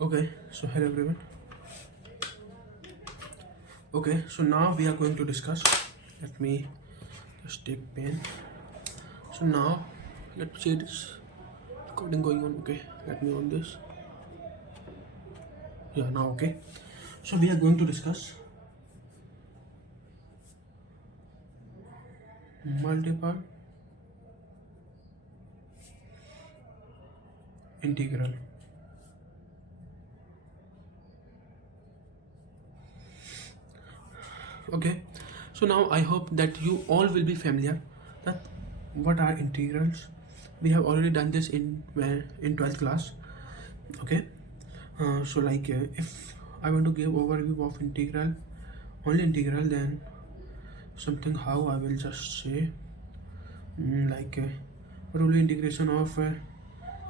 Okay, so hello everyone. Okay, so now we are going to discuss. Let me just take pen. So now let's see this recording going on. Okay, let me on this. Yeah, now okay. So we are going to discuss multiple integral. Okay, so now I hope that you all will be familiar that what are integrals. We have already done this in 12th class. Okay, if I want to give overview of integral, only integral, then something how I will just say what will be integration of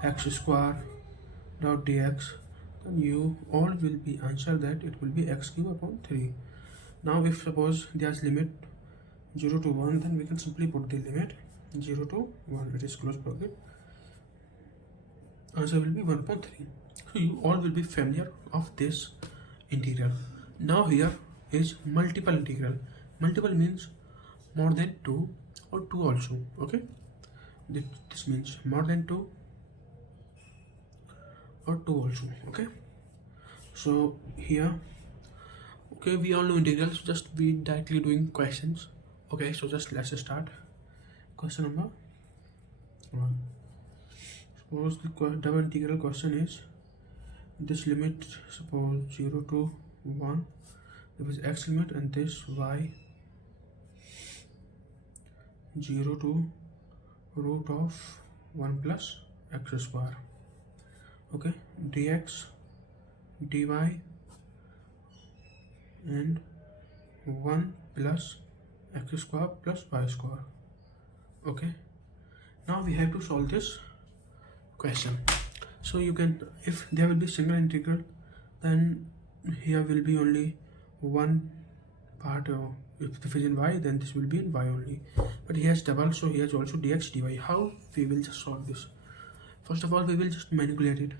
x square dot dx, then you all will be answer that it will be x cube upon 3. Now if suppose there's limit 0 to 1, then we can simply put the limit 0 to 1, it is close bracket, answer will be 1 upon 3. So you all will be familiar of this integral. Now here is multiple integral. Multiple means more than 2 or 2 also. Okay, this means more than 2 or 2 also. Okay, so here, okay, we all know integrals, just be directly doing questions. Okay, so just let's start. Question number 1. Suppose the double integral question is this limit, suppose 0 to 1, there is x limit, and this y 0 to root of 1 plus x square. Okay, dx dy and 1 plus x square plus y square. Okay, now we have to solve this question. So you can, if there will be single integral, then here will be only one part. If this is in y, then this will be in y only, but he has double, so he has also dx dy. How we will just solve this? First of all, we will just manipulate it.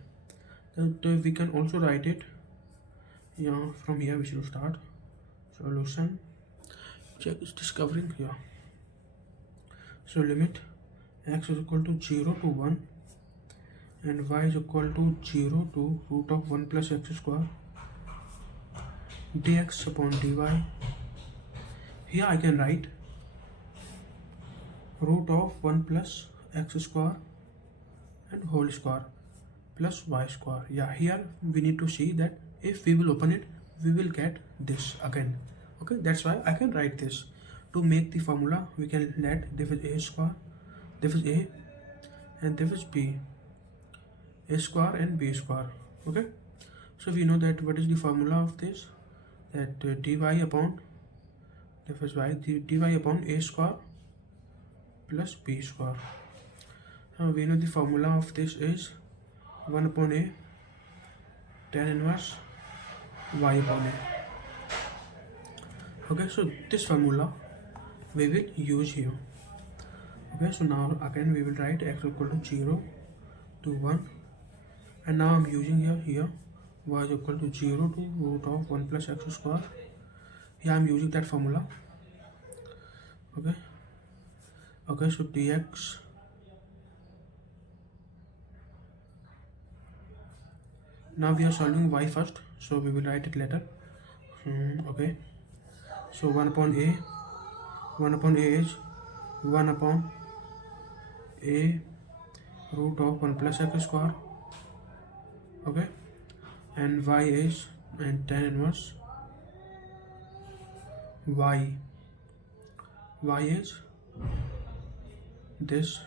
Then we can also write it. Yeah, from here we should start. Solution. Check is discovering here. So limit x is equal to 0 to 1 and y is equal to 0 to root of 1 plus x square dx upon dy. Here I can write root of 1 plus x square and whole square plus y square. Yeah, here we need to see that if we will open it, we will get this again. Okay, that's why I can write this. To make the formula, we can let this is a square, this is a, and this is b, a square and b square. Okay, so we know that what is the formula of this, that dy upon, this is y, dy upon a square plus b square. Now we know the formula of this is 1 upon a tan inverse y upon a. Okay, so this formula we will use here. Okay, so now again we will write x equal to 0 to 1, and now I'm using here y is equal to 0 to root of 1 plus x square. Here I'm using that formula. Okay, so dx now we are solving y first, so we will write it later. Okay, so 1 upon a is 1 upon a root of 1 plus x square. Okay, and y is, and tan inverse y is this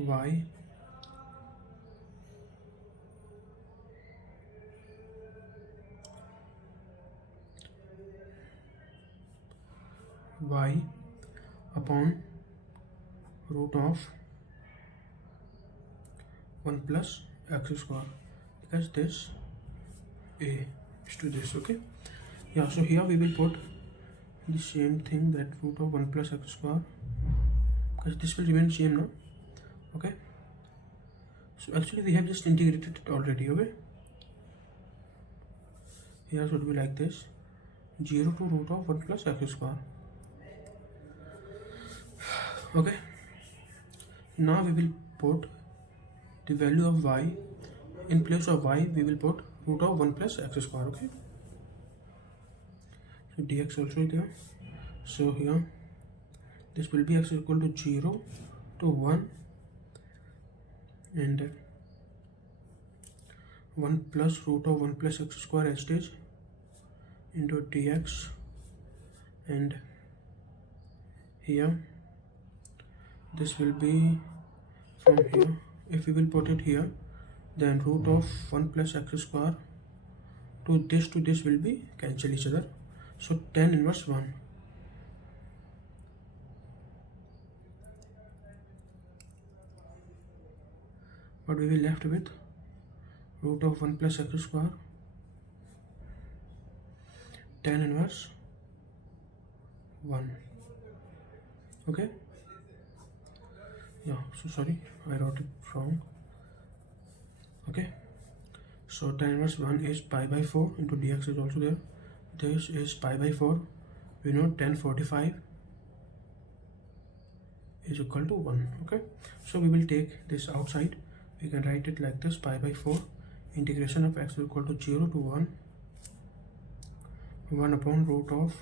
y upon root of 1 plus x square, because this a is to this. Okay, yeah, so here we will put the same thing, that root of 1 plus x square, because this will remain same now. Okay, So actually we have just integrated it already. Okay, here should be like this, 0 to root of 1 plus x square. Okay, now we will put the value of y. In place of y we will put root of 1 plus x square. Okay, so dx also there. So here this will be x equal to 0 to 1 and 1 plus root of 1 plus x square as it is into dx, and here this will be from here. If we will put it here, then root of 1 plus x square to this will be cancel each other, so tan inverse 1. But we will left with root of 1 plus x square tan inverse 1. Okay, yeah, so sorry, I wrote it wrong. Okay, so tan inverse 1 is pi by 4 into dx is also there. This is pi by 4. We know tan 45 is equal to 1. Okay, so we will take this outside. We can write it like this, pi by 4 integration of x is equal to 0 to 1 upon root of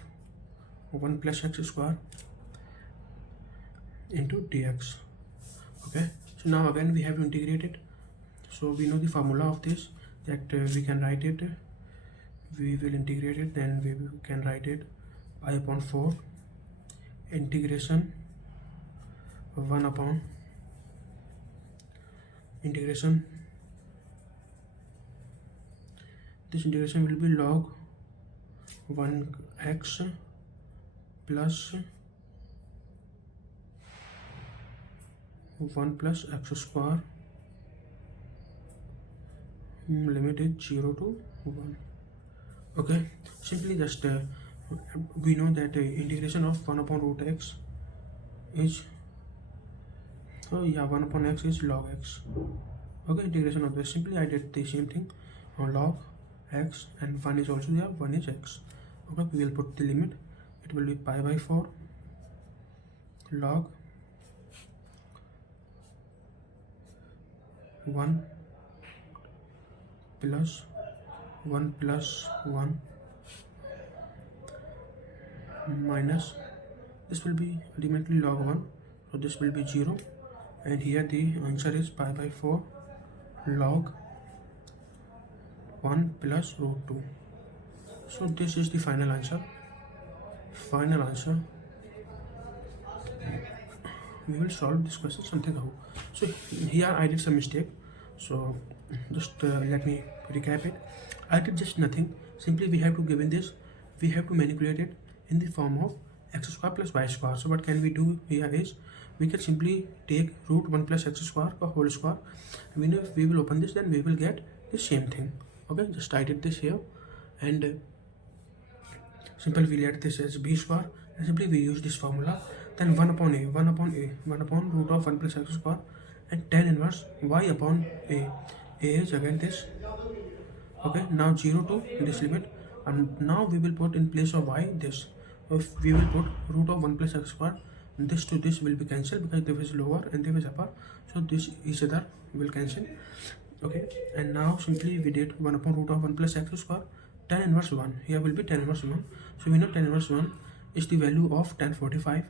1 plus x square into dx. Okay, so now again we have to integrate it. So we know the formula of this, that we can write it, we will integrate it, then we can write it pi upon 4 integration 1 upon integration, this integration will be log 1x plus 1 plus x square, limit is 0 to 1. Okay, simply just we know that integration of 1 upon root x is, so yeah, 1 upon x is log x. Okay, integration of this, simply I did the same thing on log x, and 1 is also there, 1 is x. Okay, we will put the limit, it will be pi by 4 log 1 plus 1 plus 1 minus, this will be ultimately log 1, so this will be 0, and here the answer is pi by 4 log 1 plus root 2. So this is the final answer. We will solve this question something how. So here I did some mistake, so just let me recap it. I did just nothing, simply we have to given this, we have to manipulate it in the form of x square plus y square. So what can we do here is, we can simply take root 1 plus x square or whole square. We know if we will open this, then we will get the same thing. Okay, just I did this here, and simply we let this as b square, and simply we use this formula. Then 1 upon root of 1 plus x square, and tan inverse y upon a. A is again this. Okay, now 0 to this limit, and now we will put in place of y this. If we will put root of 1 plus x square, this to this will be cancelled because this is lower and this is upper, so this each other will cancel. Okay, and now simply we did 1 upon root of 1 plus x square, tan inverse 1, here will be tan inverse 1. So we know tan inverse 1 is the value of tan 45.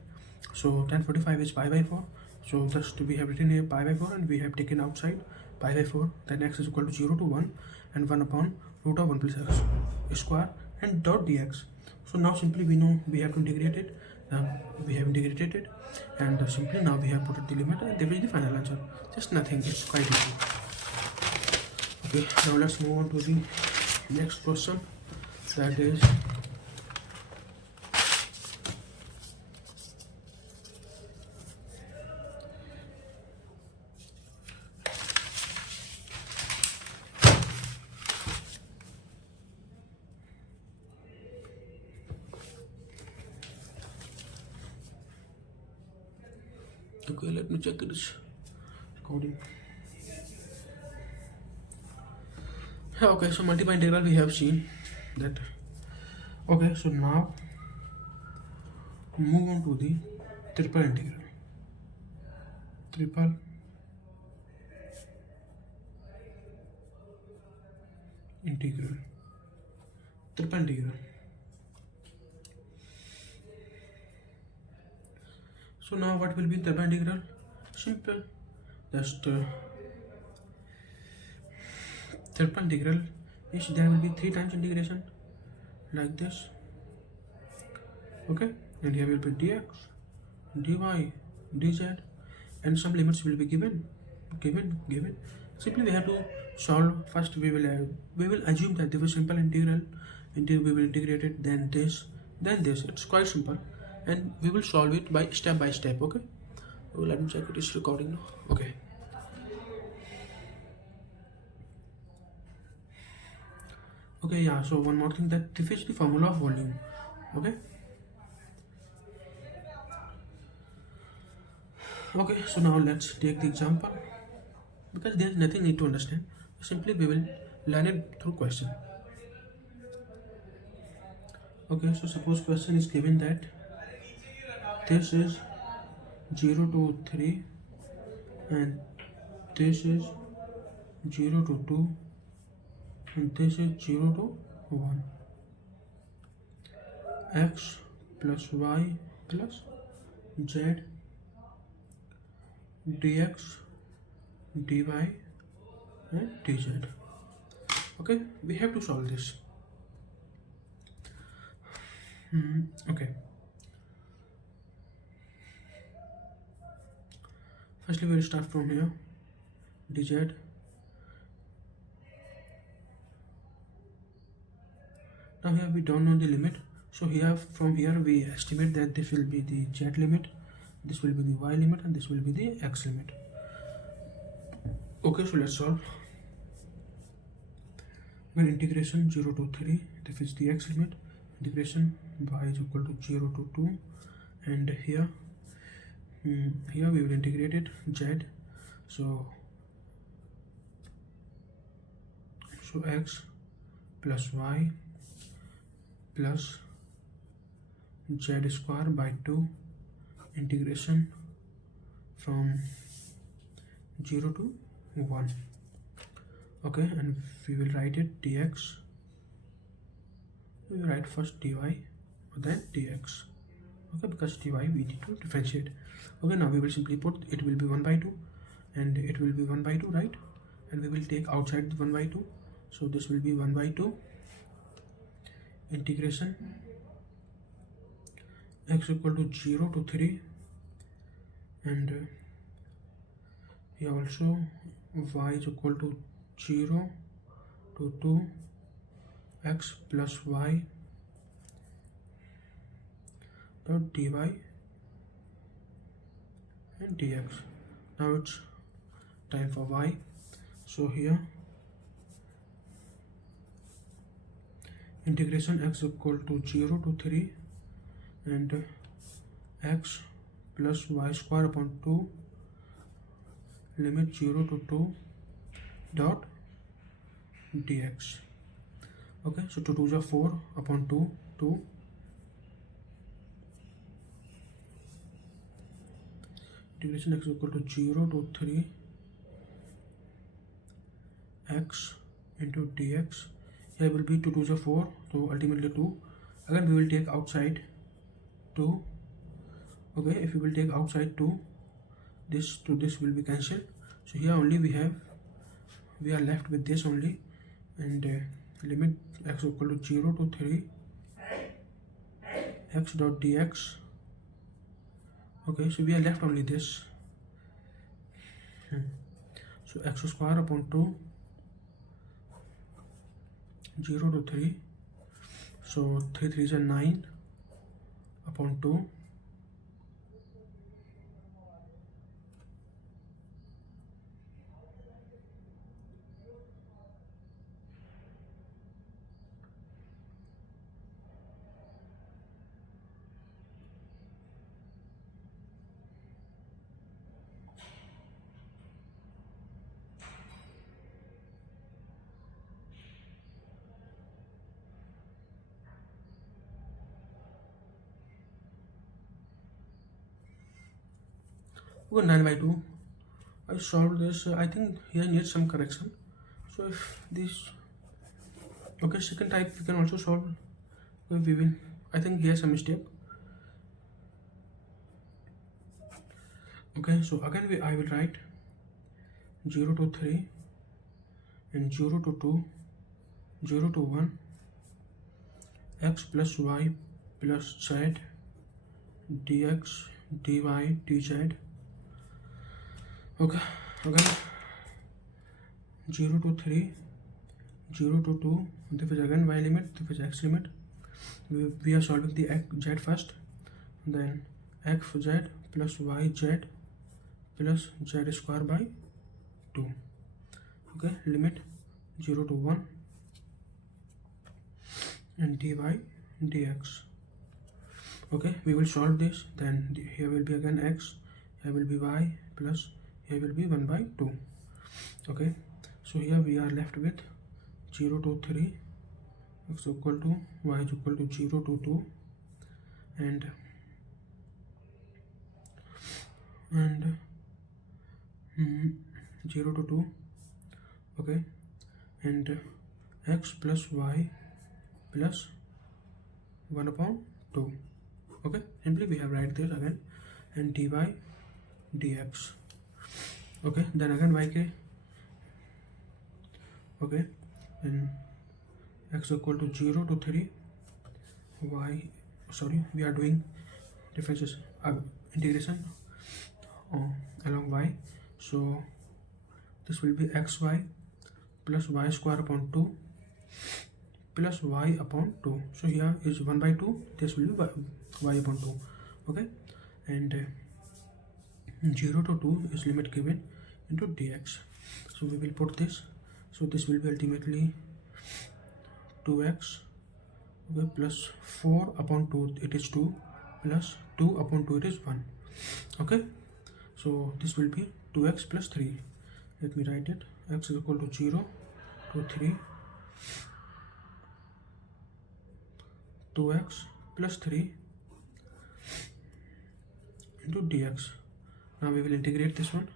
So tan 45 is pi by 4. So just we have written here pi by 4, and we have taken outside pi by 4. Then x is equal to 0 to 1 and 1 upon root of 1 plus x square and dot dx. So now simply we know we have to integrate it. We have integrated it, and simply now we have put the limit, and there is the final answer. Just nothing, it's quite easy. Okay, now let's move on to the next question, that is okay, let me check this recording. Okay, so multiply integral we have seen that. Okay, so now move on to the triple integral. Triple integral. Triple integral. So now what will be triple integral? Simple. Just triple integral is there will be 3 times integration like this. Okay, and here will be dx, dy, dz, and some limits will be given. Simply we have to solve. First we will assume that there was simple integral until we will integrate it, then this, then this. It's quite simple, and we will solve it by step. Okay, so let me check it is recording now. Okay. Okay, yeah, so one more thing, that this is the formula of volume. Okay. Okay, so now let's take the example, because there's nothing need to understand. Simply we will learn it through question. Okay, so suppose question is given that this is 0 to 3 and this is 0 to 2 and this is 0 to 1. X plus y plus z dx dy and dz. Okay, we have to solve this. Okay, firstly we will start from here. Dz, now here we don't know the limit, so here from here we estimate that this will be the z limit, this will be the y limit, and this will be the x limit. Okay, so let's solve. When integration 0 to 3, this is the x limit, integration y is equal to 0 to 2, and here we will integrate it z, so x plus y plus z square by 2, integration from 0 to 1. Okay, and we will write it dx, we will write first dy then dx. Okay, because dy we need to differentiate. Okay, now we will simply put it will be 1 by 2 and it will be 1 by 2, right? And we will take outside 1 by 2, so this will be 1 by 2, integration x equal to 0 to 3, and here also y is equal to 0 to 2, x plus y dot dy and dx. Now it's time for y, so here integration x equal to 0 to 3 and x plus y square upon 2, limit 0 to 2 dot dx. Okay, so 2 2s are 4 upon 2, 2, integration x equal to 0 to 3 x into dx. Here will be 2 2s are 4, so ultimately 2. Again we will take outside 2. Okay, if we will take outside 2, this to this will be cancelled, so here only we are left with this only, and limit x equal to 0 to 3 x dot dx. Okay, so we are left only this, so x square upon 2, 0 to 3, so 3 3s are 9 upon 2, Okay, 9 by 2. I solved this. I think here needs some correction. So if this, okay, second type we can also solve. Okay, we will, I think here's a mistake. Okay, so again I will write 0 to 3 and 0 to 2, 0 to 1, x plus y plus z dx dy dz. Okay, again 0 to 3, 0 to 2, this is again y limit, this is x limit. We are solving the z first, then xz plus yz plus z square by 2. Okay, limit 0 to 1 and dy dx. Okay, we will solve this. Then here will be again x, here will be y, plus here will be 1 by 2. Okay, so here we are left with 0 to 3, x equal to y is equal to 0 to 2 and 0 to 2. Okay, and x plus y plus 1 upon 2. Okay, simply we have write this again, and dy dx. Okay, then again yk. Okay, and x equal to 0 to 3, y, sorry, we are doing differences, integration along y. So this will be xy plus y square upon 2 plus y upon 2. So here is 1 by 2, this will be y upon 2. Okay, and 0 to 2 is limit given into dx. So we will put this. So this will be ultimately 2x, okay, plus 4 upon 2, it is 2, plus 2 upon 2, it is 1. Okay, so this will be 2x plus 3. Let me write it. X is equal to 0 to 3, 2x plus 3 into dx. Now we will integrate this one.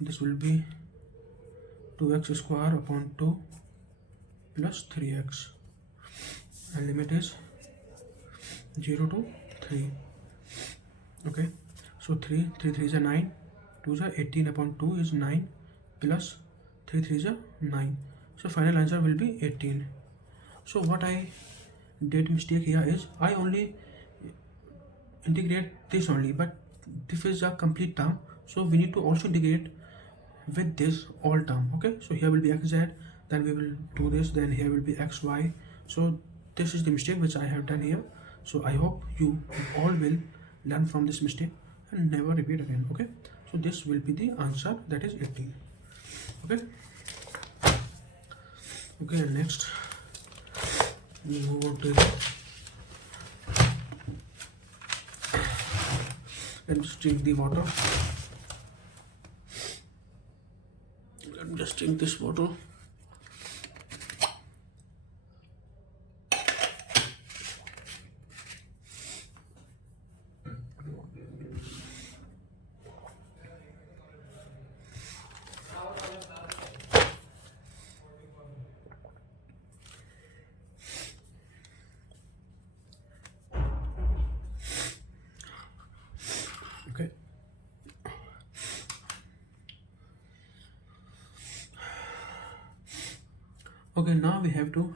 This will be 2x square upon 2 plus 3x, and limit is 0 to 3. Okay, so 3 3 is a 9, 2 is a 18 upon 2 is 9, plus 3 3 is a 9. So final answer will be 18. So what I did mistake here is I only integrate this only, but this is a complete term, so we need to also integrate with this all term. Okay, so here will be xz, then we will do this, then here will be xy. So this is the mistake which I have done here. So I hope you all will learn from this mistake and never repeat again. Okay, so this will be the answer, that is 18. Okay, okay, and next we move on to let me just drink the water. Let me just drink this bottle. Okay. Okay, now we have to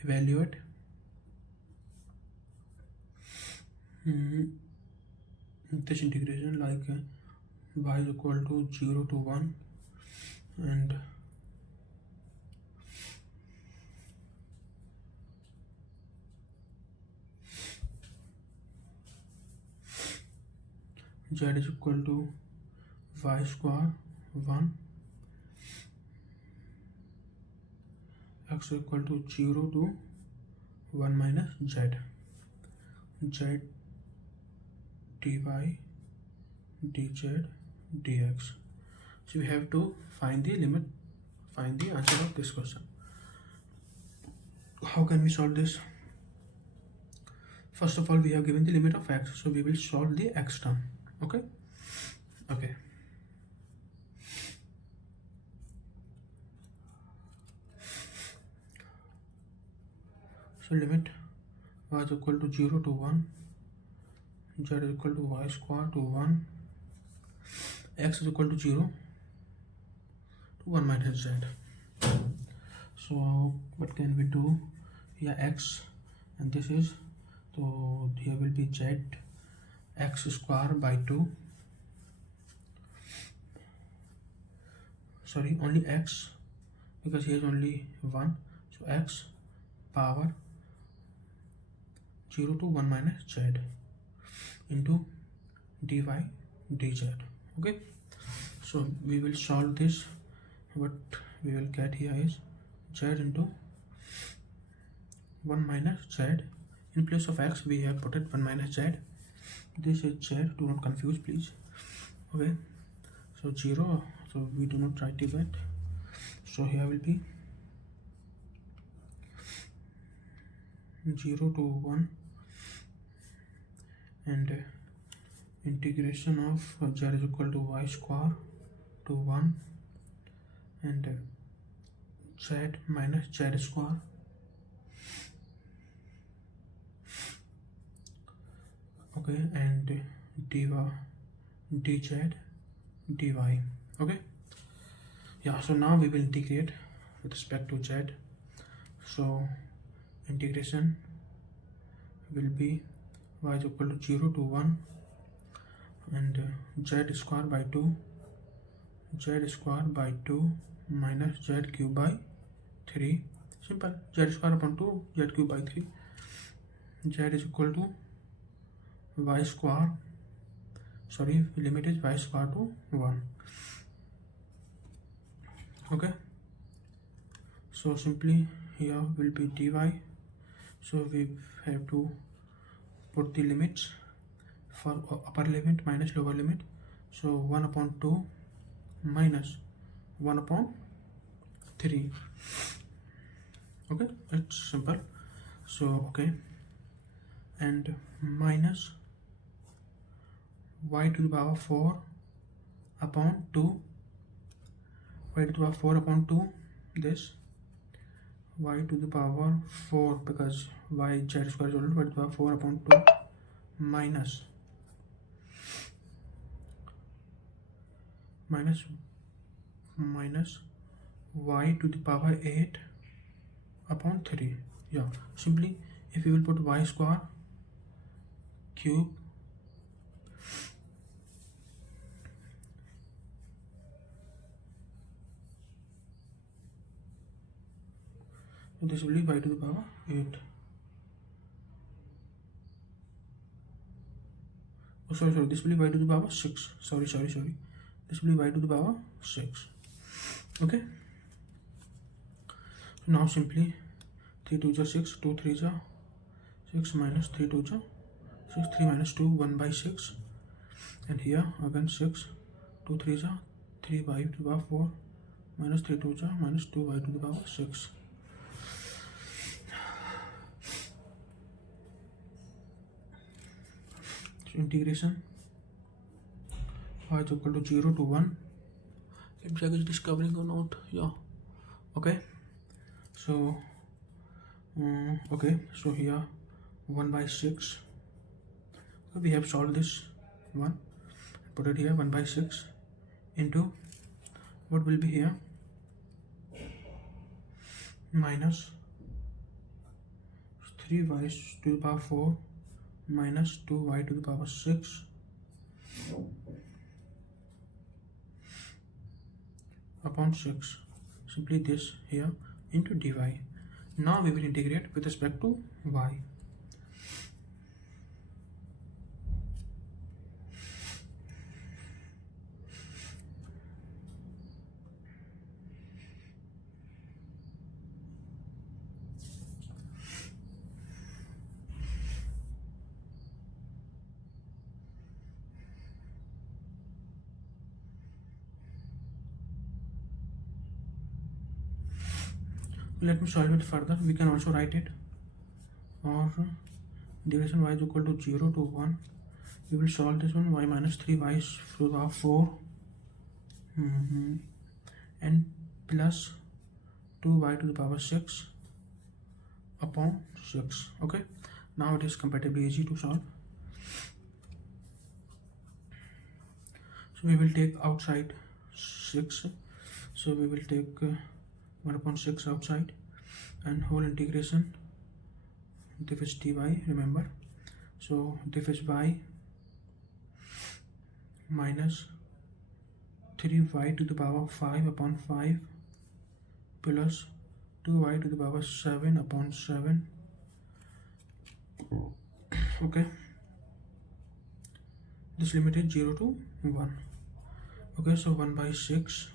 evaluate this integration, like y is equal to 0 to 1 and z is equal to y square 1, x is equal to 0 to 1 minus z dy dz dx. So we have to find the limit, find the answer of this question. How can we solve this? First of all, we have given the limit of x, so we will solve the x term. Okay. So limit y is equal to 0 to 1, z is equal to y square to 1, x is equal to 0 to 1 minus z. So what can we do? Here x, and this is, so here will be z x square by 2, sorry, only x, because here is only 1, so x power 0 to 1 minus z into dy dz. Okay, so we will solve this. What we will get here is z into 1 minus z. In place of x we have put it 1 minus z. This is z, do not confuse please. Okay, so 0, so we do not write it, so here will be 0 to 1, and integration of z is equal to y square to 1, and z minus z square, okay, and dy dz dy. Okay, yeah, so now we will integrate with respect to z. So integration will be y is equal to 0 to 1, and z square by 2, z square by 2 minus z cube by 3. Simple, z square upon 2, z cube by 3. Z is equal to y square, sorry, limit is y square to 1. Okay, so simply here will be dy, so we have to put the limits for upper limit minus lower limit, so 1 upon 2 minus 1 upon 3. Okay, it's simple. So okay, and minus y to the power 4 upon 2, y to the power 4 upon 2, this y to the power 4, because y z square is equal to y to the power 4 upon 2 minus y to the power 8 upon 3. Yeah, simply if you will put y square cube this will be y to the power 8. Oh, sorry, this will be y to the power 6. Sorry. This will be y to the power 6. Okay. So now simply 3 2 is 6, 2 3 is 6 minus 3 2 is 6, 3 minus 2, 1 by 6, and here again 6, 2 3 is 3 y to the power 4 minus 3 2 is minus 2 y to the power 6. So integration y is equal to 0 to 1. If Jack is discovering or not, yeah. Okay, so okay, so here 1 by 6, so we have solved this one, put it here 1 by 6 into what will be here minus 3y to the power 4 minus 2y to the power 6 upon 6, simply this here into dy. Now we will integrate with respect to y. Let me solve it further. We can also write it, or integration y is equal to 0 to 1. We will solve this one. Y minus 3y to the power 4 and plus 2y to the power 6 upon 6. Okay, now it is comparatively easy to solve. So we will take outside 6, so we will take 1 upon 6 outside, and whole integration, this is dy, remember, so this is y minus 3y to the power 5 upon 5 plus 2y to the power 7 upon 7. Okay, this limit is 0 to 1. Okay, so 1 by 6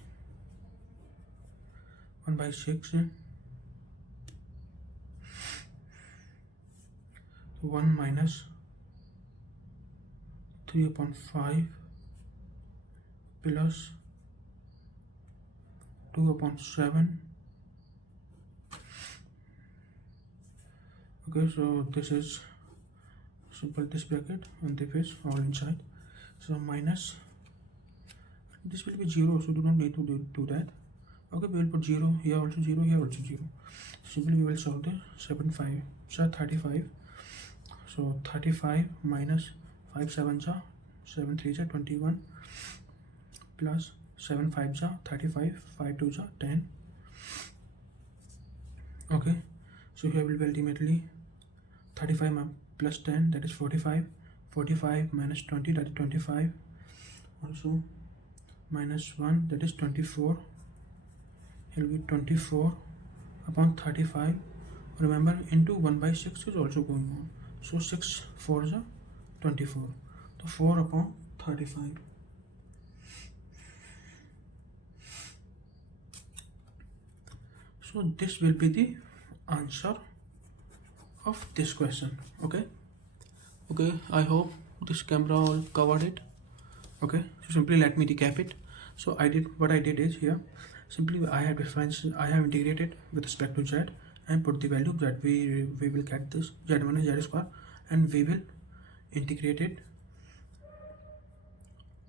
1 minus 3 upon 5 plus 2 upon 7. Okay, so this is simple this bracket and this is all inside, so minus, this will be 0, so do not need to do that. Okay, we will put 0 here, also 0 here, also 0. Simply we will solve the 35. So 35 minus 5 7s are 7 3s are 21 plus 7 5s are 35, 5 2s are 10. Okay, so here will be ultimately 35 plus 10, that is 45. 45 minus 20, that is 25. Also minus 1, that is 24. It will be 24 upon 35. Remember, into 1 by 6 is also going on. So 6 4s are 24. So 4 upon 35. So this will be the answer of this question. Okay, I hope this camera all covered it. Okay, so simply let me recap it. So what I did is here, simply I have integrated with respect to z and put the value that we will get this z1 is z square, and we will integrate it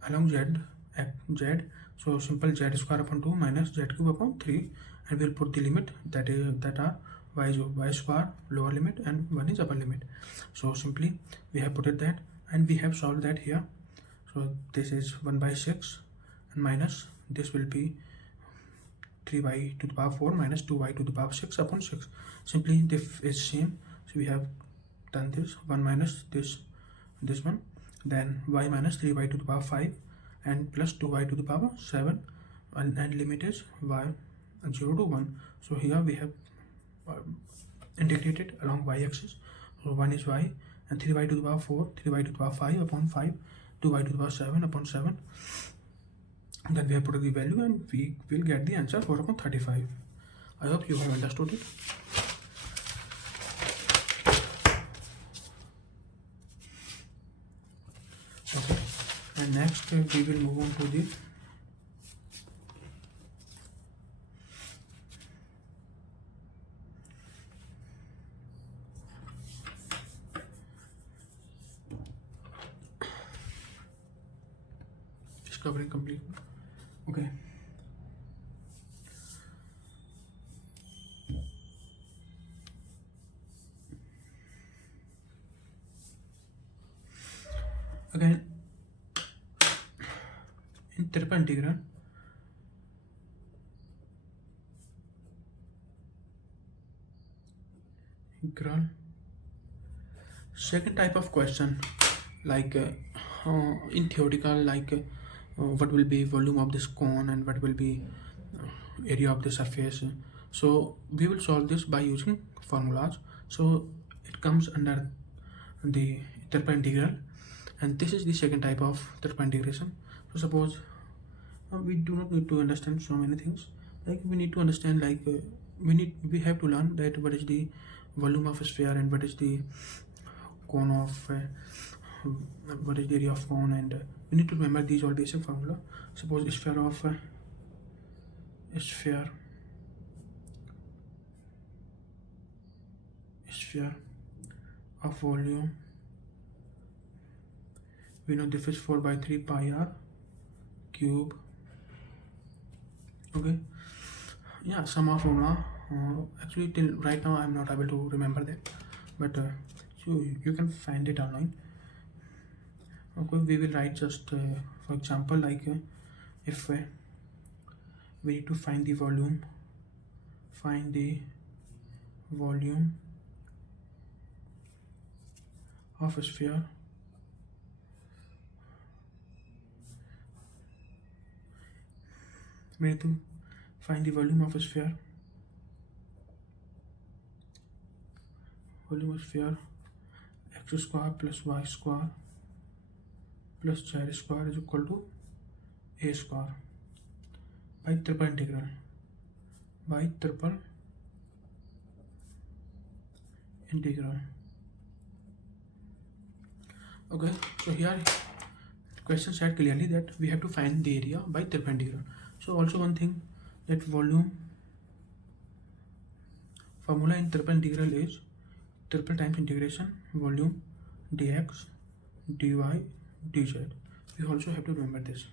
along z. So simple z square upon 2 minus z cube upon 3, and we'll put the limit that are y square lower limit and 1 is upper limit. So simply we have put it that, and we have solved that here. So this is 1 by 6 and minus this will be 3y to the power 4 minus 2y to the power 6 upon 6. Simply this is same, so we have done this 1 minus this one, then y minus 3y to the power 5 and plus 2y to the power 7, and limit is y 0 to 1. So here we have integrated along y-axis. So 1 is y and 3y to the power 4, 3y to the power 5 upon 5, 2y to the power 7 upon 7. Then we have put the value and we will get the answer 4 upon 35. I hope you have understood it. Okay, and next we will move on to the discovering complete. Okay, again in triple integral, second type of question, like in theoretical, like what will be volume of this cone and what will be area of the surface. So we will solve this by using formulas. So it comes under the triple integral, and this is the second type of triple integration. So suppose we do not need to understand so many things, like we need to understand, like we have to learn that what is the volume of a sphere and what is the cone of what is the area of cone, and we need to remember these all basic formula. Suppose a sphere of of volume. We know this is 4 by 3 pi r cube. Okay, yeah, sum of formula. Actually, till right now I'm not able to remember that, but so you can find it online. Okay, we will write just for example, like if we need to find the volume of a sphere. We need to find the volume of a sphere. Volume of sphere x square plus y square plus z square is equal to a square by triple integral Okay, so here question said clearly that we have to find the area by triple integral. So also one thing, that volume formula in triple integral is triple times integration volume dx dy dz. We also have to remember this.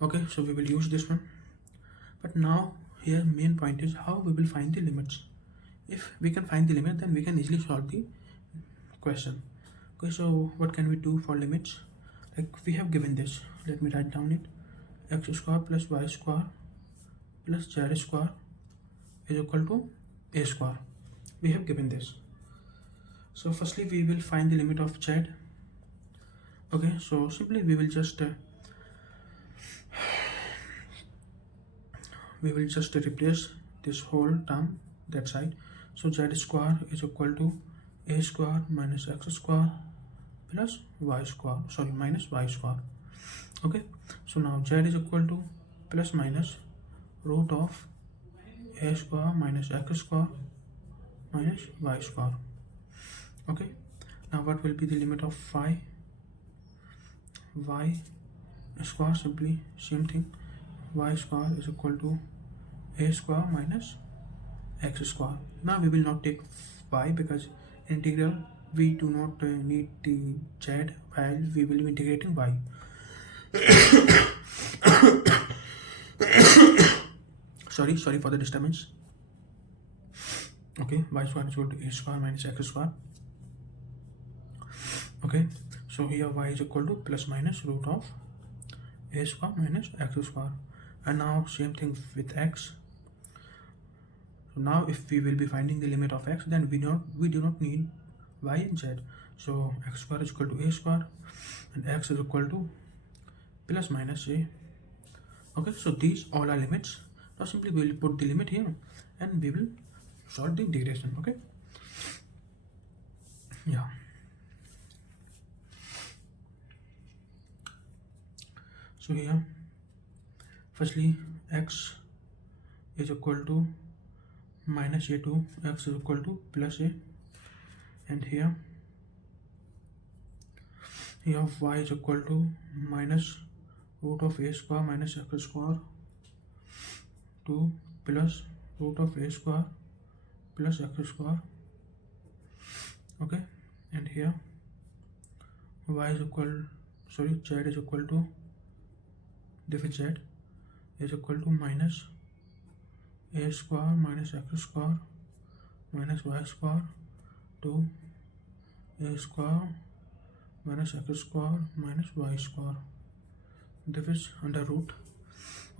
Okay, so we will use this one. But now here main point is how we will find the limits. If we can find the limit, then we can easily solve the question. Okay, so what can we do for limits? Like we have given this, let me write down it. X square plus y square plus z square is equal to a square. We have given this. So firstly we will find the limit of z. Okay, so simply we will just replace this whole term that side. So z square is equal to a square minus x square plus y square, sorry, minus y square. Okay, so now z is equal to plus minus root of a square minus x square minus y square. Okay, now what will be the limit of y square? Simply same thing, y square is equal to a square minus x square. Now we will not take y because integral we do not need the z while we will be integrating y. sorry for the disturbance. Okay, y square is equal to a square minus x square. Okay, so here y is equal to plus minus root of a square minus x square. And now same thing with x. So now if we will be finding the limit of x, then we do not need y and z. So x square is equal to a square and x is equal to plus minus a. Okay, so these all are limits. Now simply we will put the limit here and we will solve the integration. Okay, yeah. So here firstly x is equal to minus a to x is equal to plus a, and here y is equal to minus root of a square minus x square to plus root of a square plus x square. Okay, and here z is equal to deficit z is equal to minus a square minus x square minus y square to a square minus x square minus y square. This is under root.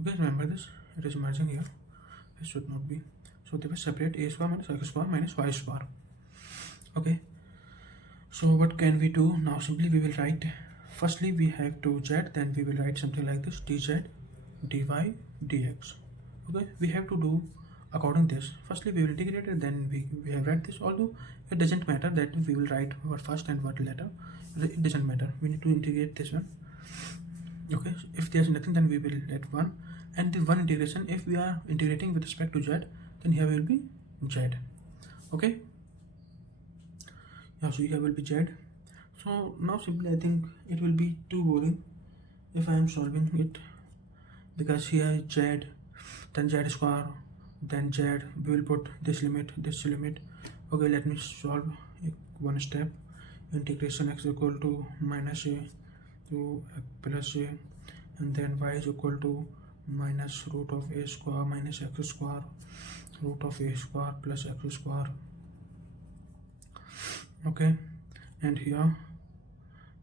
Okay, remember this, it is merging here, it should not be. So they will separate a square minus x square minus y square. Okay, so what can we do now? Simply we will write, firstly we have to z, then we will write something like this, dz dy dx. Okay, we have to do according this. Firstly we will integrate it, then we have read this, although it doesn't matter that we will write what first and what later, it doesn't matter, we need to integrate this one. Okay, so if there's nothing, then we will let 1, and the 1 integration, if we are integrating with respect to z, then here will be z. Okay, yeah, so here will be z. So now simply I think it will be too boring if I am solving it, because here is z, then z square, then z, we will put this limit, Okay, let me solve one step. Integration x equal to minus a to plus a, and then y is equal to minus root of a square minus x square root of a square plus x square. Okay, and here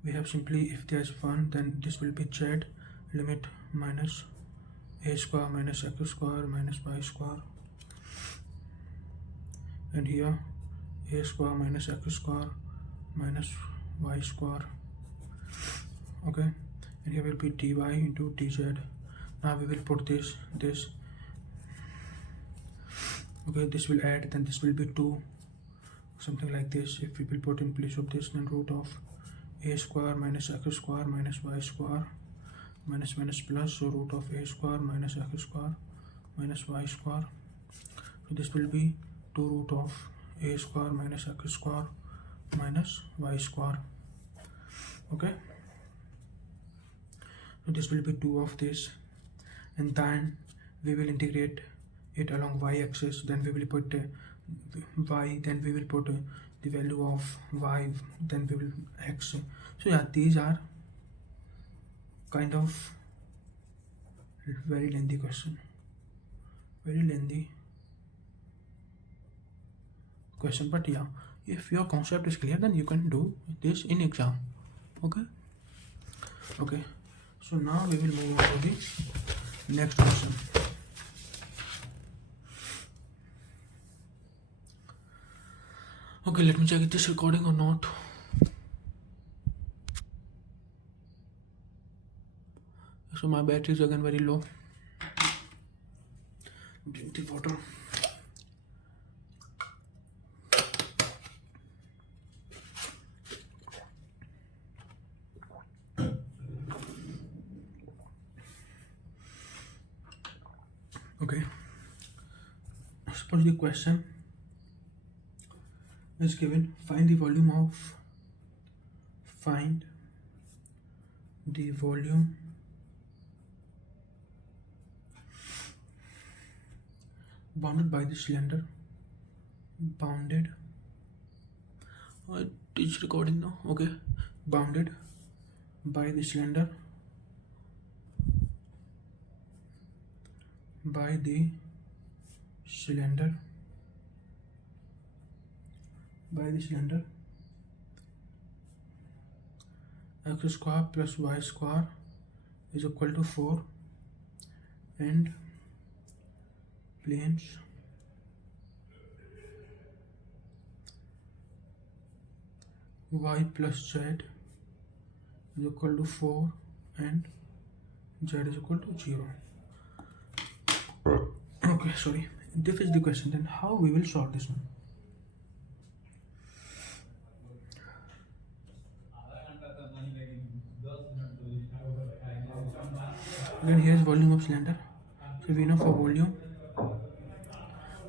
we have simply, if there is 1, then this will be z limit minus a square minus x square minus y square, and here a square minus x square minus y square. Okay, and here will be dy into dz. Now we will put this. Okay, this will add, then this will be 2, something like this. If we will put in place of this, then root of a square minus x square minus y square minus minus plus, so root of a square minus x square minus y square. So this will be 2 root of a square minus x square minus y square. Okay, so this will be 2 of this, and then we will integrate it along y-axis. Then we will put y, then we will put the value of y, then we will x. So yeah, these are kind of very lengthy question, but yeah, if your concept is clear, then you can do this in exam. Okay, so now we will move on to the next question. Okay, let me check if this is recording or not. So my battery is again very low. Drink the water. Okay, suppose the question is given, find the volume bounded by the cylinder, bounded it's recording now. Okay, bounded by the cylinder x square plus y square is equal to 4, and planes y plus z is equal to 4 and z is equal to 0. Okay, sorry, this is the question. Then how we will solve this one? Again, here is volume of cylinder. So we know for volume,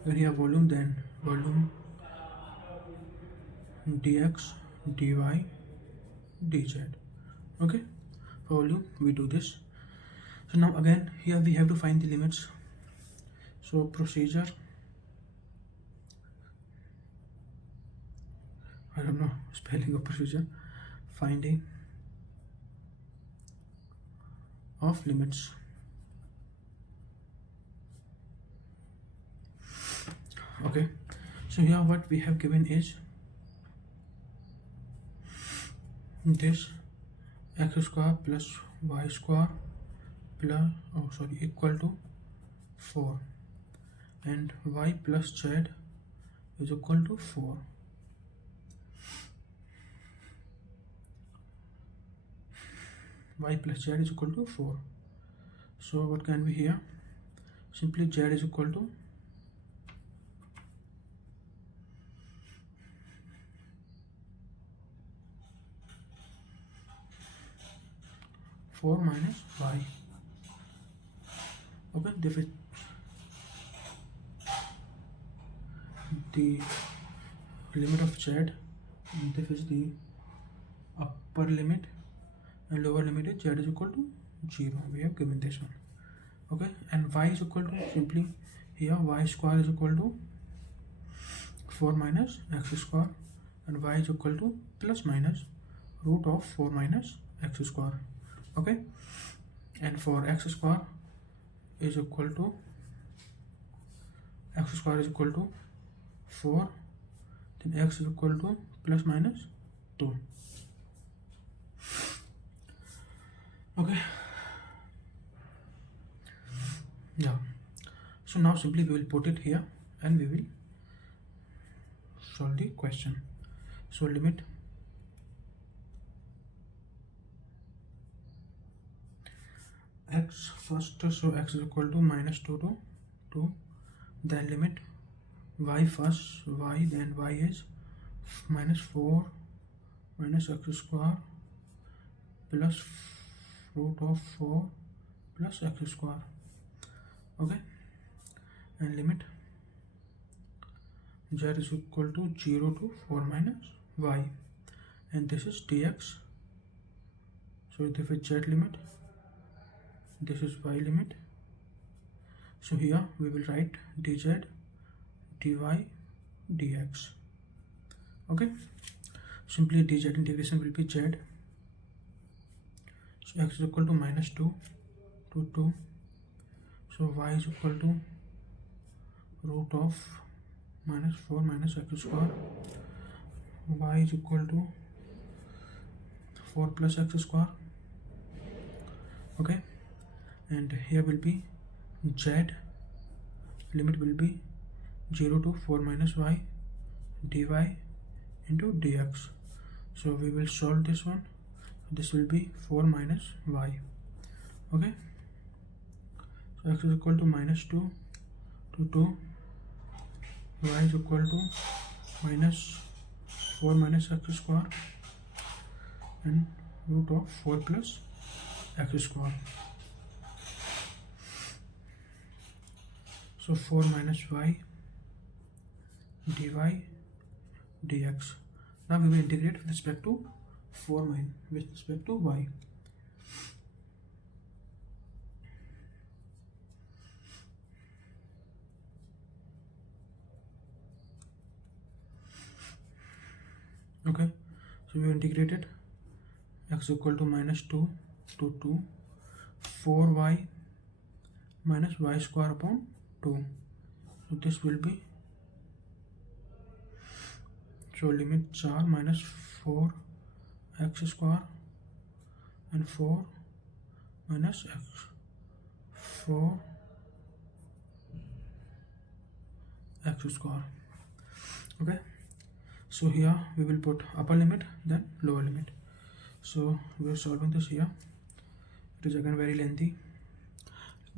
when you have volume, then volume dx dy dz. Okay, for volume we do this. So now again here we have to find the limits. So procedure, I don't know spelling of procedure, finding of limits. Okay, so here what we have given is this x square plus y square plus equal to 4, and y plus z is equal to 4. Y plus z is equal to 4. So what can be here? Simply z is equal to 4 minus y. Okay, this is the limit of z, and this is the upper limit, and lower limit is z is equal to 0. We have given this one. Okay, and y is equal to, simply here y square is equal to 4 minus x square, and y is equal to plus minus root of 4 minus x square. Okay, and for x square is equal to 4, then x is equal to plus minus 2. Okay, yeah, so now simply we will put it here and we will solve the question. So limit x first, so x is equal to minus 2 to 2, then limit y first, y, then y is minus 4 minus x square plus root of 4 plus x square. Okay, and limit z is equal to 0 to 4 minus y, and this is dx. So this is z limit, this is y limit. So here we will write dz, dy, dx. Okay, simply dz integration will be z. So x is equal to minus 2 to 2. So y is equal to root of minus 4 minus x square. Y is equal to 4 plus x square. Okay, and here will be z, limit will be 0 to 4 minus y dy into dx. So we will solve this one. This will be 4 minus y. Okay, so x is equal to minus 2 to 2, y is equal to minus 4 minus x square and root of 4 plus x square. So 4 minus y dy dx. Now we will integrate with respect to 4 minus with respect to y. Okay, so we integrated x equal to minus 2 to 2, 4y minus y square upon 2. So this will be, so limit 4 minus 4 x square and 4 minus x, 4 x square. Okay, so here we will put upper limit then lower limit. So we are solving this here. It is again very lengthy.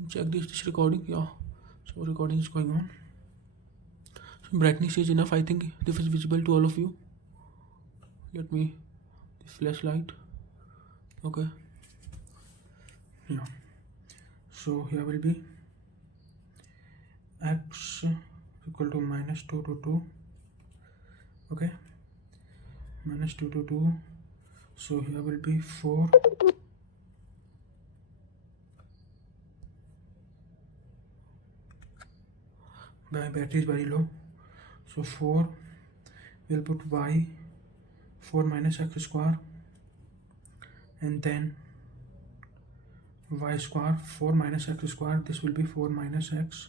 Check this recording. Yeah, so recording is going on. So brightness is enough. I think this is visible to all of you. Let me the flashlight. Okay, yeah, so here will be x equal to minus 2 to 2. Okay, minus 2 to 2. So here will be 4 my battery is very low, so 4 we'll put y, 4 minus x square, and then y square, 4 minus x square, this will be 4 minus x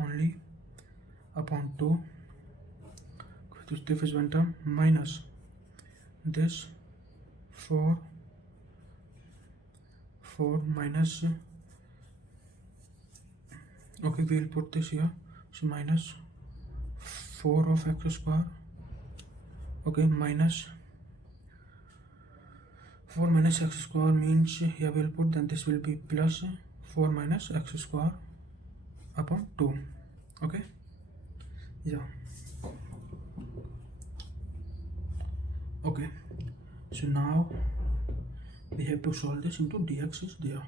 only upon 2. This is one term minus this 4 minus, okay, we will put this here, so minus 4 of x square. Okay, minus 4 minus x square means here we will put, then this will be plus 4 minus x square upon 2. Okay, yeah. Okay, so now we have to solve this into dx is there.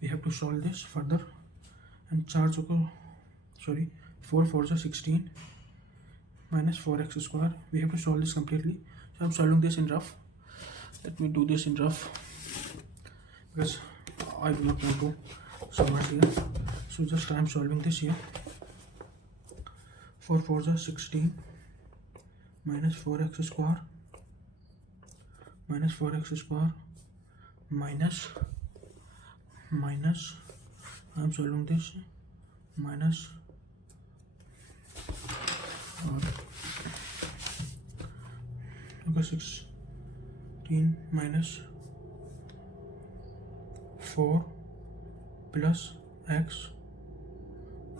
We have to solve this further and charge, okay, sorry, 4 4 is 16 minus 4x square. We have to solve this completely. So I'm solving this in rough. Let me do this in rough because I do not want to solve it here. So just I'm solving this here. 4 4s are 16 minus 4x square minus 4x square minus I'm solving this minus okay 16 minus 4 plus x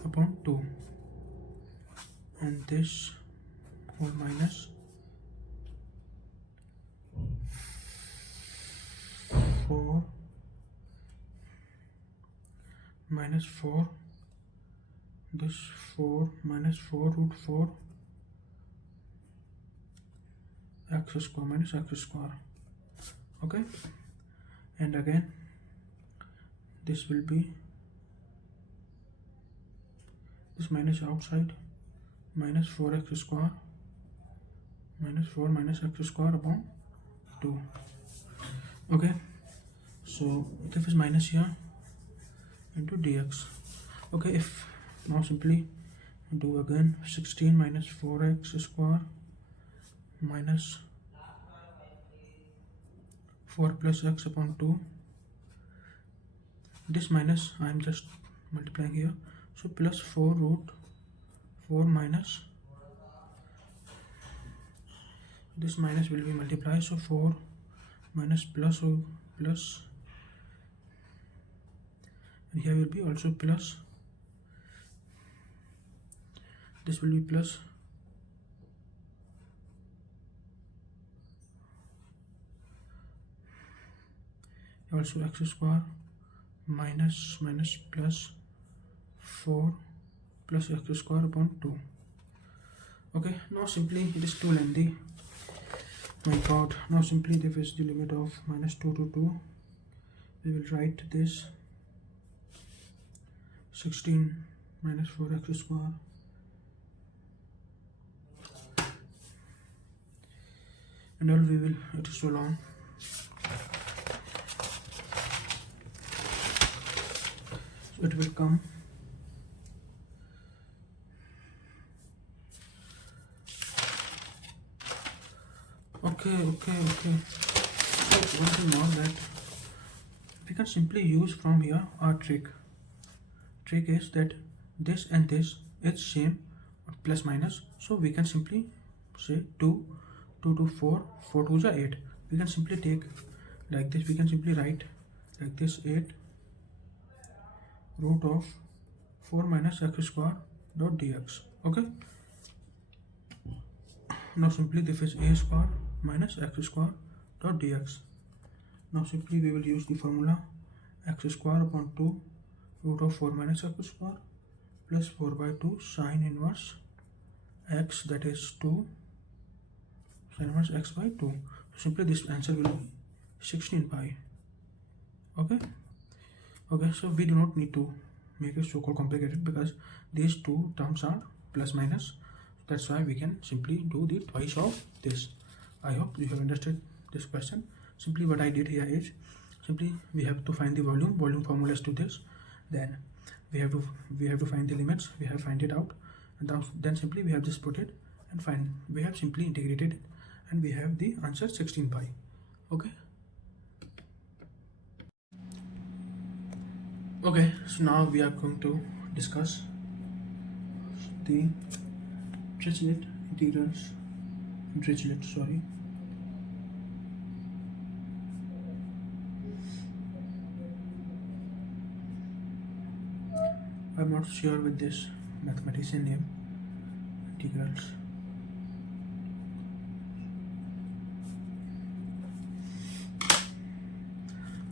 upon 2 and this whole minus 4 minus 4 this 4 minus 4 root 4 x square minus x square. Okay, and again this will be this minus outside minus 4x square minus 4 minus x square upon 2. Okay, so if is minus here into dx. Okay, if now simply do again 16 minus 4x square minus 4 plus x upon 2. This minus I am just multiplying here, so plus 4 root 4 minus this minus will be multiplied, so 4 minus plus, so plus, and here will be also plus, this will be plus, also x square minus plus 4 plus x square upon 2. Okay, now simply it is too lengthy, my god. Now simply this is the limit of minus 2 to 2. We will write this 16 minus 4x square and all we will, it is so long. So it will come okay. So one thing more that we can simply use from here our trick is that this and this is same plus minus, so we can simply say 2 to 4 4 2s are 8. We can simply take like this, we can simply write like this 8 root of 4 minus x square dot dx. Okay, now simply this is a square minus x square dot dx. Now simply we will use the formula x square upon 2 root of 4 minus x square plus 4 by 2 sine inverse x, that is 2 sine inverse x by 2. So simply this answer will be 16 pi. Okay, so we do not need to make it so called complicated because these two terms are plus minus, that's why we can simply do the twice of this. I hope you have understood this question. Simply what I did here is simply we have to find the volume formulas to this, then we have to find the limits, we have find it out, and then simply we have just put it and find, we have simply integrated it and we have the answer 16 pi. Okay, so now we are going to discuss the Dirichlet integrals. Sorry. I'm not sure with this mathematician name. Integrals.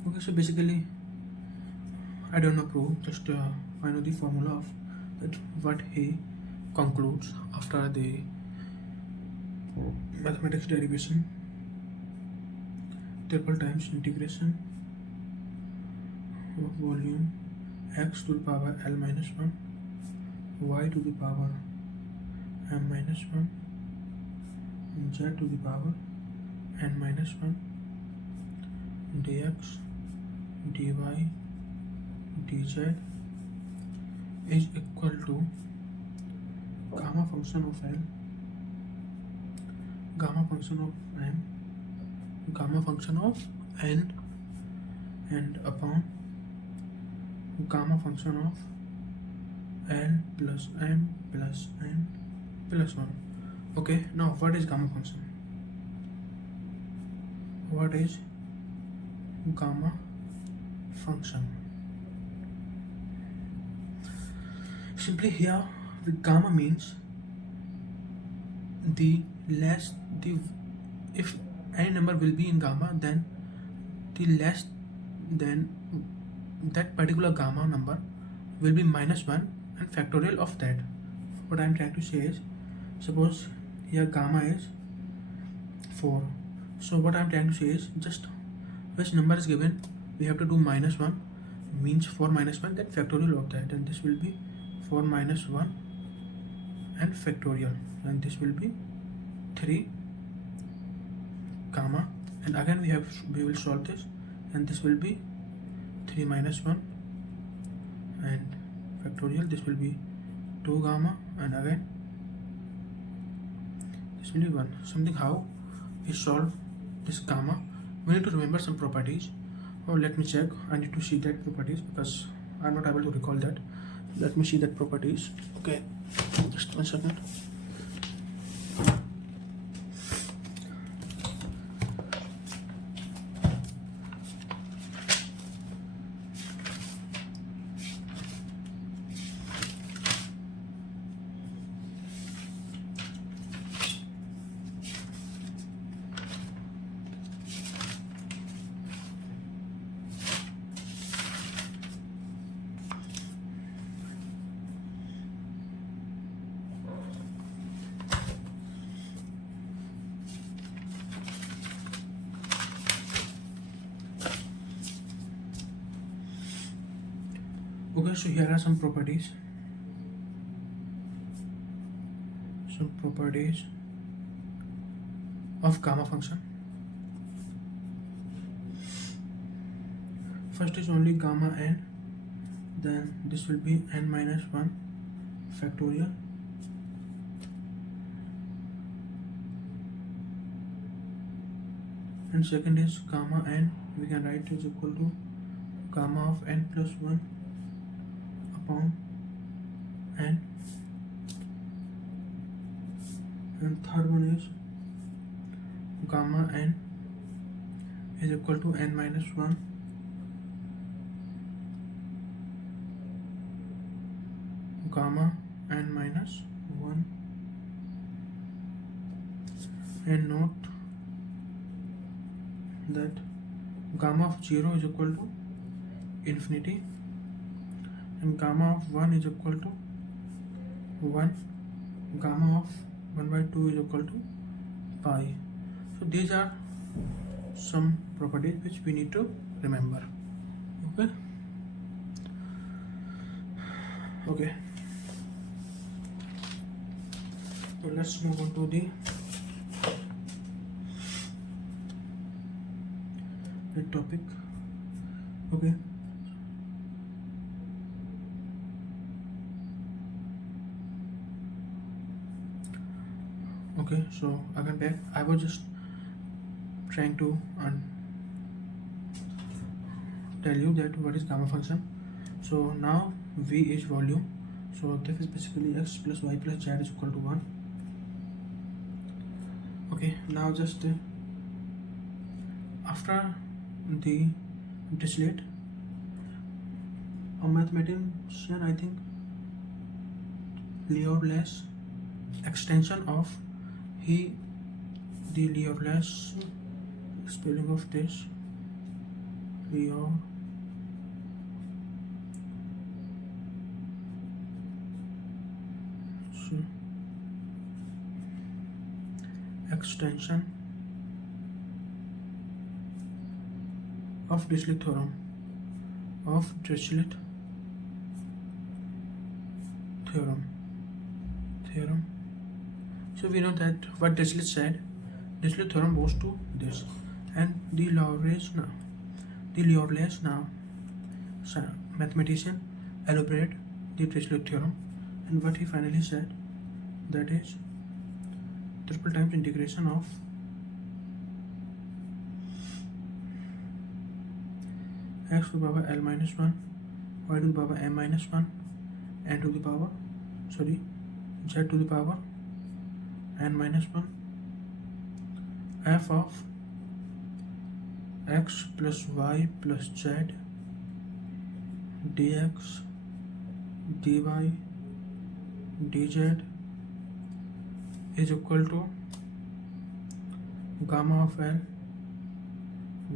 Okay, so basically I don't know proof, just I know the formula of that what he concludes after the mathematics derivation. Triple times integration of volume x to the power L minus 1 y to the power m minus 1 z to the power n minus 1 dx dy dz is equal to gamma function of L, gamma function of M, gamma function of N, and upon gamma function of L plus M plus N plus 1. Okay, now what is gamma function? What is gamma function? Simply here, the gamma means the less the if any number will be in gamma, then the less then that particular gamma number will be -1 and factorial of that. What I am trying to say is, suppose here gamma is 4. So what I am trying to say is, just which number is given, we have to do -1, means 4 minus 1, then factorial of that, and this will be 4 minus 1 and factorial, and this will be 3 gamma, and again we will solve this, and this will be 3 minus 1 and factorial, this will be 2 gamma, and again this will be 1. Something how we solve this gamma, we need to remember some properties. Oh, let me check, I need to see that properties because I'm not able to recall that. Let me see that properties. Okay, just 1 second. Okay, so here are some properties. Some properties of gamma function. First is only gamma n, then this will be n minus 1 factorial, and second is gamma n, we can write is equal to gamma of n plus 1 upon n, and third one is gamma n is equal to n minus 1 gamma n minus 1, and note that gamma of 0 is equal to infinity and gamma of 1 is equal to 1, gamma of 1 by 2 is equal to pi. So these are some properties which we need to remember. Okay, so let's move on to the topic. Okay, so again back, I was just trying to tell you that what is gamma function. So now V is volume, so this is basically x plus y plus z is equal to 1. Okay, now just after the distillate, a mathematician, I think Liorless extension of the Liorless spelling of this Lior extension of Dirichlet theorem. So we know that what Dirichlet said, Dirichlet theorem goes to this, and the Liorless now mathematician elaborate the Dirichlet theorem, and what he finally said, that is triple times integration of x to the power l minus 1, y to the power m minus 1, n to the power, z to the power n minus 1, f of x plus y plus z dx dy dz is equal to gamma of l,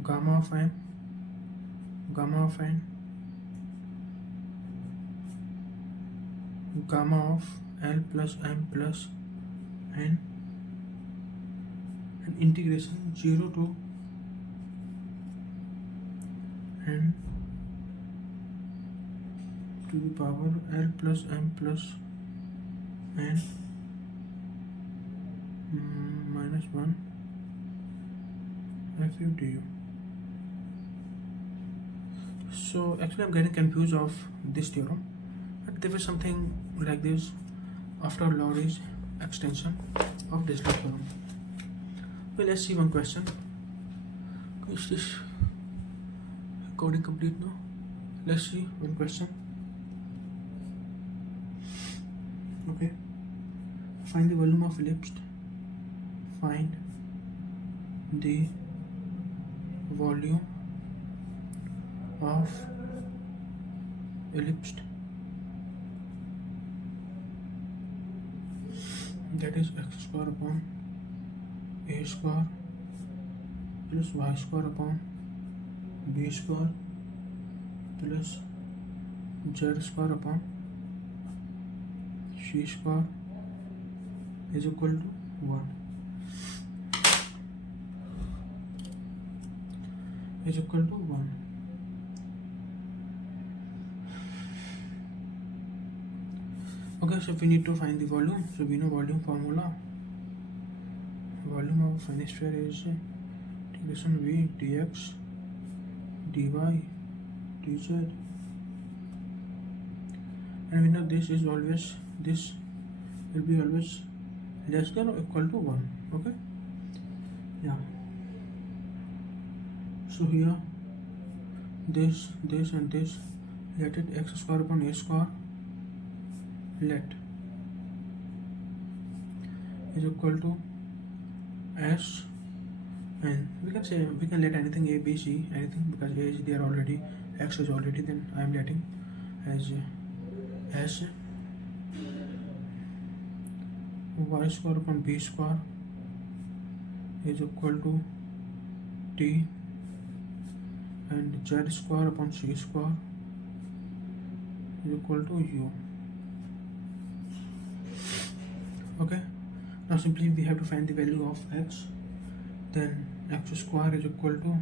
gamma of m, gamma of n, gamma of l plus m plus n, and integration 0 to n to the power l plus m plus n minus 1 fu du. So actually I'm getting confused of this theorem, but there was something like this after Lowry's extension of this theorem. Well, let's see one question. Is this coding complete now? Let's see one question. Okay, find the volume of ellipse. Find the volume of ellipse, that is x square upon a square plus y square upon b square plus z square upon c square is equal to 1, is equal to 1. Okay, so we need to find the volume. So we know volume formula. Volume of any sphere is integration v dx dy dz, and we know this is always, this will be always less than or equal to 1. Okay, yeah. So here this and this, let it x square upon a square, let is equal to s, and we can say, we can let anything a, b, c, anything, because a is there already, x is already, then I am letting as s, y square upon b square is equal to t, and z square upon c square is equal to u. Okay, now simply we have to find the value of x. Then x square is equal to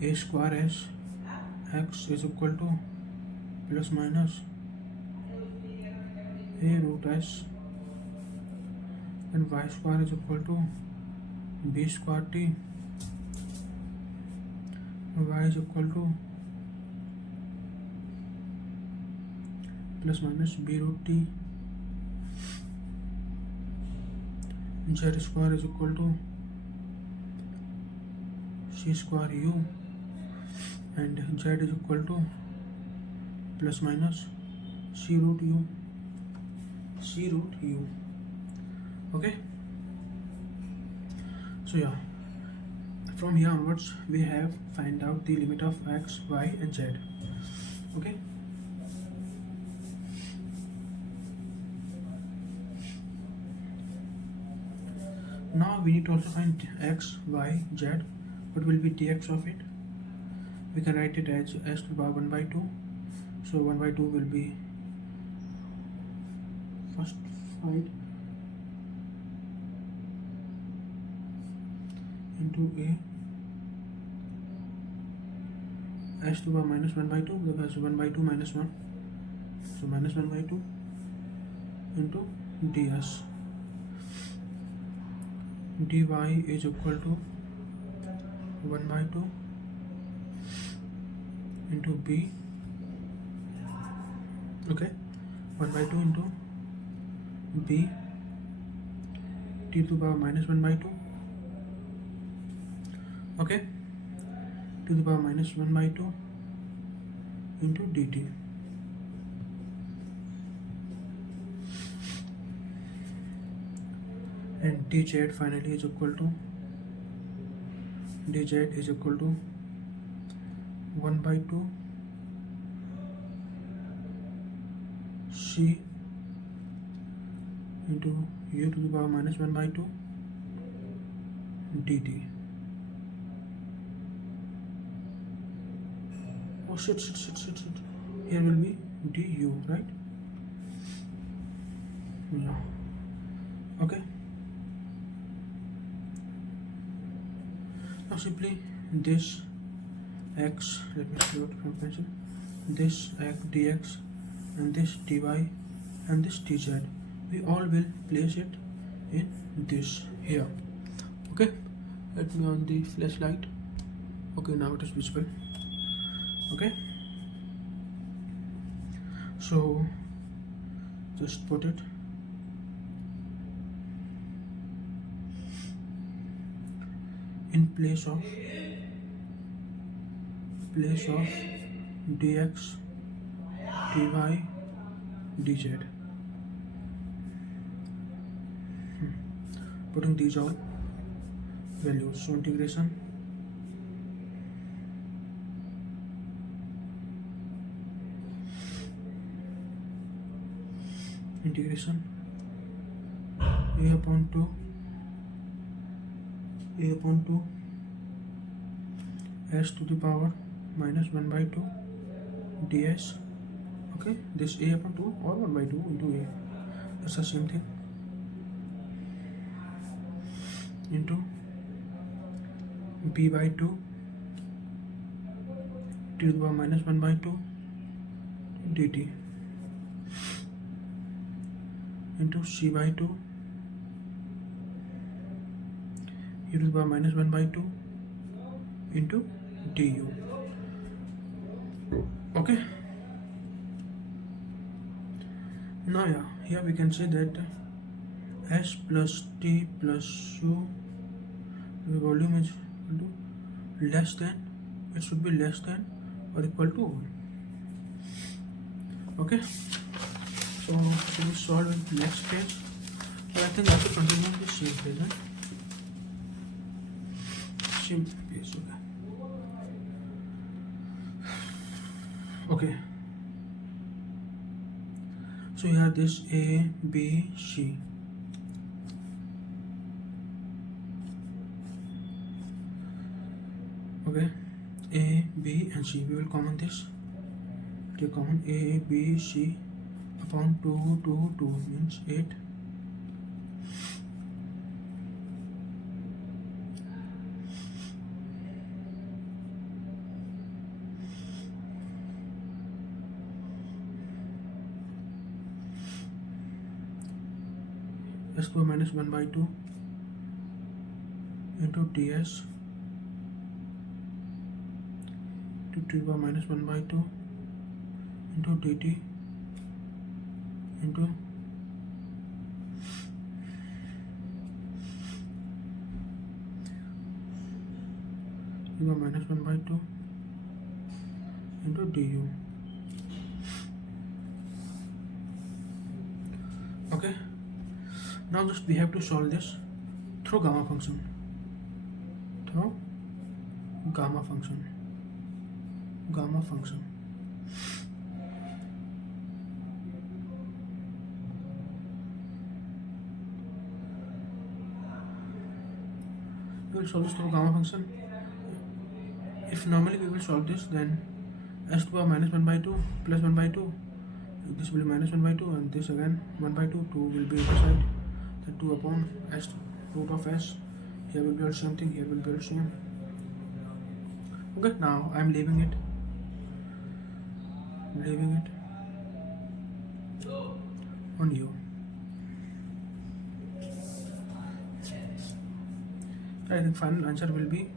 a square s, x is equal to plus minus a root s, and y square is equal to b square t, y is equal to plus minus b root t, z square is equal to c square u, and z is equal to plus minus c root u, c root u. Okay, so yeah, from here onwards we have find out the limit of x, y and z. Okay, now we need to also find x, y, z. What will be dx of it? We can write it as s to the power 1 by 2. So 1 by 2 will be, first find into a s to the power minus 1 by 2, because 1 by 2 minus 1, so minus 1 by 2 into ds, dy is equal to 1 by 2 into b, okay, 1 by 2 into b t to the power minus 1 by 2. Okay, to the power minus 1 by 2 into dt. And dz finally is equal to 1 by 2 c into u to the power minus 1 by 2 dt. Oh shit. Here will be du, right? Yeah. Okay. Now simply this x, let me see what from pencil, this x dx and this dy and this dz, we all will place it in this here. Okay, let me on the flashlight. Okay, now it is visible. Okay, so just put it in place of dx dy dz. Putting these all values, so integration a upon 2 s to the power minus 1 by 2 ds. Okay, this a upon 2 or 1 by 2 into a, that's the same thing, into b by 2 t to the power minus 1 by 2 dt into c by 2 e to the power minus 1 by 2 into du. Okay, now yeah, here we can say that s plus t plus u, the volume is equal to less than, it should be less than or equal to 1. Okay, so we solve in next page, but I think I have to continue on the same page, right? Same page, okay. So here this a b c, okay, a b and c, we will common this, take common a b c upon 2 means 8. S to minus 1 by 2 into ds to t power minus 1 by 2 into dt into t power minus 1 by 2 into du. Okay, now just we have to solve this through gamma function. We will solve this through gamma function. If normally we will solve this, then s to the power minus 1 by 2 plus 1 by 2, this will be minus 1 by 2 and this again 1 by 2, 2 will be other side, then 2 upon s root of s, here will be also same thing, here will be also same. Okay, now I am leaving it on u. I think final answer will be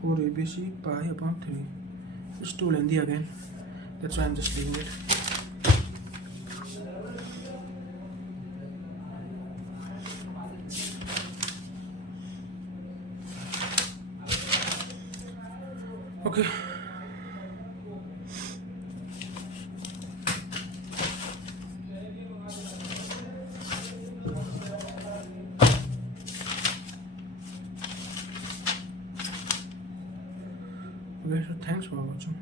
4 ABC pi upon 3. It's too lengthy again, that's why I'm just leaving it. Okay. Okay, so thanks for watching.